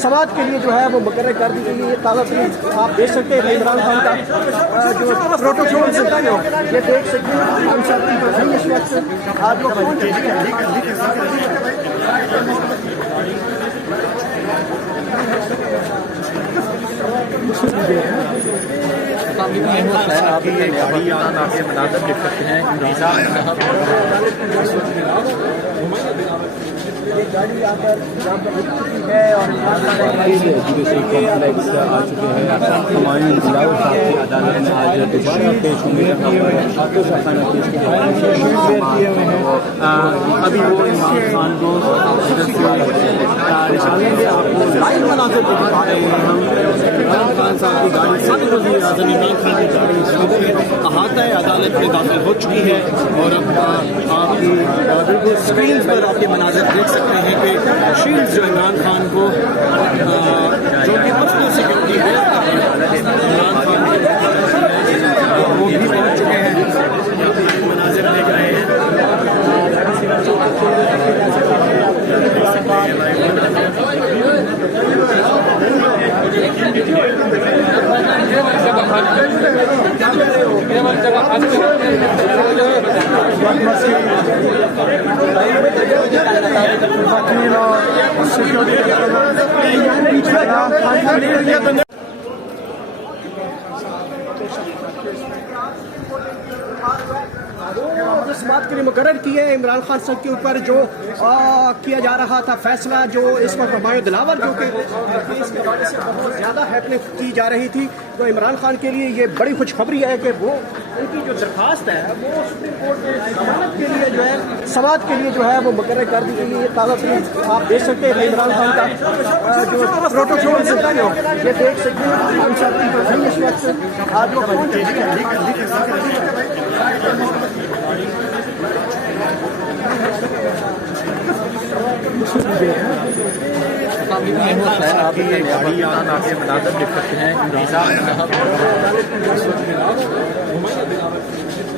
समाज के लिए जो है वो मुकर्रर कर दी गई है। ताज़ा तरीन आप देख सकते हैं इमरान खान का जो प्रोटोकॉल से ये देख सकते हैं इस वक्त आज वो आपकी गाड़ी आपके मनाज़र देख सकते हैं। ये गाड़ी यहाँ पर रुक चुकी है और जुडिशरी कॉम्प्लेक्स आ चुके हैं। हुमायूं बिलावल साहब की अदालत में आज दोबारा पेश होंगे। अभी वो इमरान खान को निकालेंगे। आपको लाइव मनाज़िर दिखा रहे हैं हम। इमरान खान साहब की गाड़ी साबिक़ वज़ीर आज़म इमरान खान की गाड़ी अहाता है अदालत में दाखिल हो चुकी है और अब आपकी बिल्कुल स्क्रीन पर आपके मनाज़िर देख सकते हैं कि शील्ड जो इमरान खान को जो कि मसले सिक्योरिटी है इमरान खान वो भी पहुँच चुके हैं। मनाज़िर देख रहे हैं। जिस बात के लिए मुकर्रर की है इमरान खान साहब के ऊपर जो किया जा रहा था फैसला, जो इस वक्त हुमायूं दिलावर जो कि केस के हवाले से बहुत ज़्यादा हैपनिंग की जा रही थी, तो इमरान खान के लिए ये बड़ी खुशखबरी है कि वो उनकी जो दरख्वास्त है वो सुप्रीम कोर्ट में जमानत के लिए जो है समाज के लिए जो है वो मुकर्रर कर दी गई है। ताज़ा तरीन आप देख सकते हैं इमरान खान का जो प्रोटोकॉल से ये देख सकते हैं इस वक्त आज वो आपकी गाड़ी आपके मनाज़िर देख सकते हैं।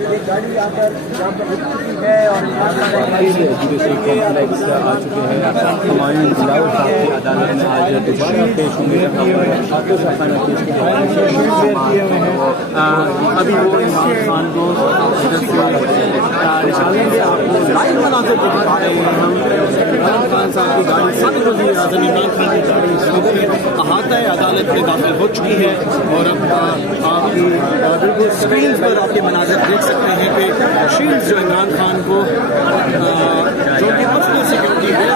ये गाड़ी यहाँ पर रुक चुकी है और जुडिशरी कॉम्प्लेक्स आ चुके हैं। हुमायूं बिलावल साहब की अदालत में आज दोबारा पेश होंगे। अभी वो इमरान खान को निकालेंगे। आपको लाइव मनाज़िर दिखा रहे हैं हम। इमरान खान साहब की गाड़ी साबिक़ वज़ीर आज़म इमरान खान की गाड़ी अहाता है अदालत में दाखिल हो चुकी है और अब आपकी बिल्कुल स्क्रीन पर आपके मनाज़िर देख सकते हैं कि शील्ड जो इमरान खान को जो कि मसले सिक्योरिटी है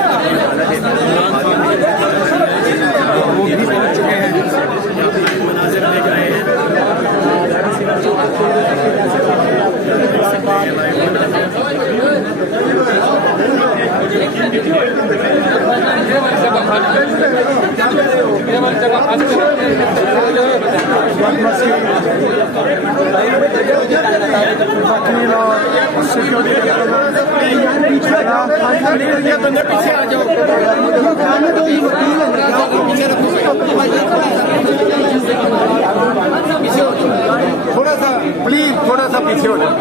इमरान खान वो भी पहुँच चुके हैं। मनाज़िर देख रहे हैं। पीछे आ जाओ। थोड़ा सा प्लीज थोड़ा सा पीछे हो जाओ।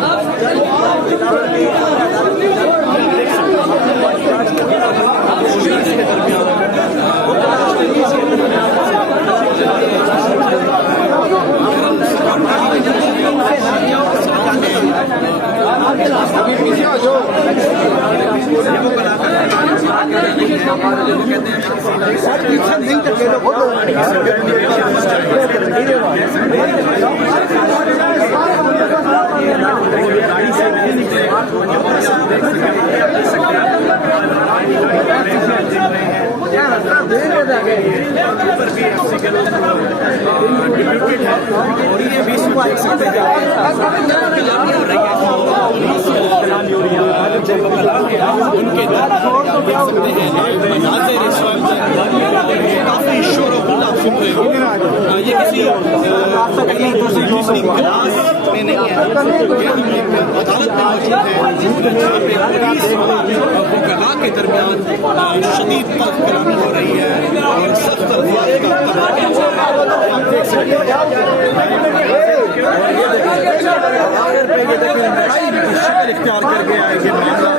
उनके काफी शोर आप सुन रहे हो। ये किसी पहली दूसरी तीसरी क्लास में नहीं है, अदालत में मौजूद है जहाँ पे पुलिस और वकला के दरमियान शदीद कलामी हो रही है और सख्त अल्फाज का इख्तियार करके आएंगे। मामला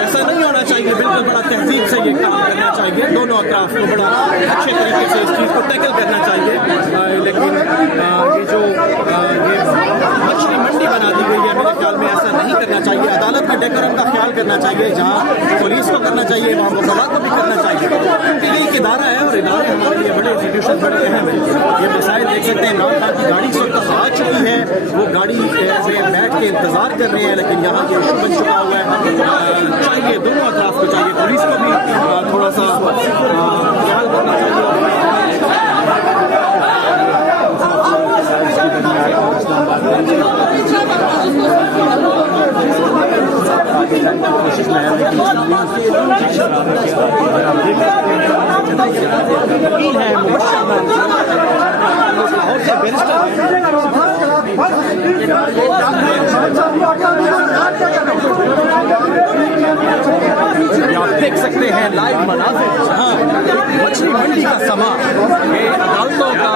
ऐसा नहीं होना चाहिए, बिल्कुल बड़ा तहजीब से ये काम करना चाहिए। दोनों अतराफ को बड़ा अच्छे तरीके तरीके से इस चीज़ को टैकल करना चाहिए। लेकिन ये जो ये मछली मंडी बना दी गई है, मेरे ख्याल में ऐसा नहीं करना चाहिए। अदालत में डेकोरम का ख्याल करना चाहिए, जहाँ पुलिस को करना चाहिए वहाँ वकालत को भी करना चाहिए, क्योंकि ये एक इदारा है और इदारे हमारे लिए बड़े इंस्टीट्यूशन बड़े अहम है। ये मसाइल देख सकते हैं, इमरान खान की गाड़ी इस वक्त आ चुकी है, वो गाड़ी में बैठ के इंतजार कर रहे हैं, लेकिन यहाँ ये इशू बन चुका हुआ है। चाहिए दोनों अतराफ को चाहिए, पुलिस को भी थोड़ा सा ख्याल करना चाहिए। कोशिश में है आप देख सकते हैं लाइव मनाज़िर, जहाँ मछली मंडी का समा, ये अदालतों का